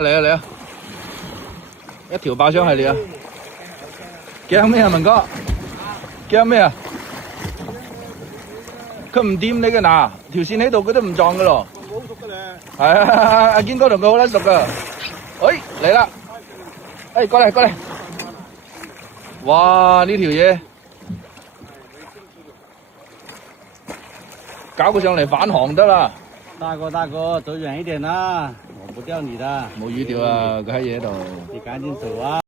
嚟啊嚟啊！一條爆箱系列啊！驚咩啊，文哥？驚咩啊？佢唔掂你嘅嗱，條線喺度佢都唔撞噶咯。好熟嘅咧。係啊，阿堅哥同佢好撚熟噶。哎，嚟啦！哎，過嚟過嚟！哇，呢條嘢搞佢上嚟返航得啦！大哥，走遠一點啦，我不釣你的。冇魚釣啊，佢喺嘢度。你趕緊走啊！